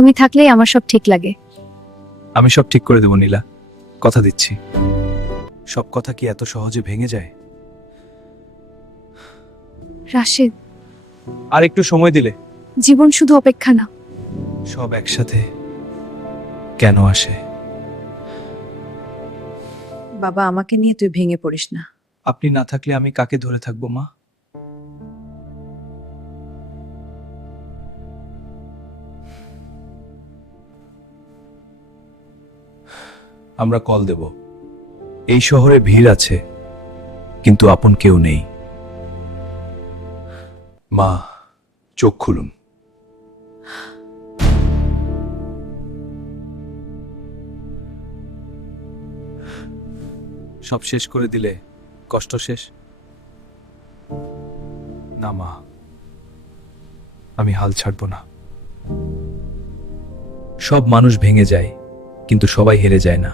তুমি থাকলেই আমার সব ঠিক লাগে। আমি সব ঠিক করে দেবো নীলা। কথা দিচ্ছি। সব কথা কি এত সহজে ভেঙে যায়? রাশেদ। আর একটু সময় দিলে? জীবন শুধু অপেক্ষা না। সব একসাথে কেন আসে? বাবা আমাকে নিয়ে তুই ভেঙে পড়িস না। আপনি না থাকলে আমি কাকে ধরে থাকব মা? আমরা কল দেব। এই শহরে ভিড় আছে, কিন্তু আপন কেউ নেই। মা, চোখ খুলুন। সব শেষ করে দিলে কষ্ট শেষ? না মা, আমি হাল ছাড়ব না। সব মানুষ ভেঙে যায়, কিন্তু সবাই হেরে যায় না।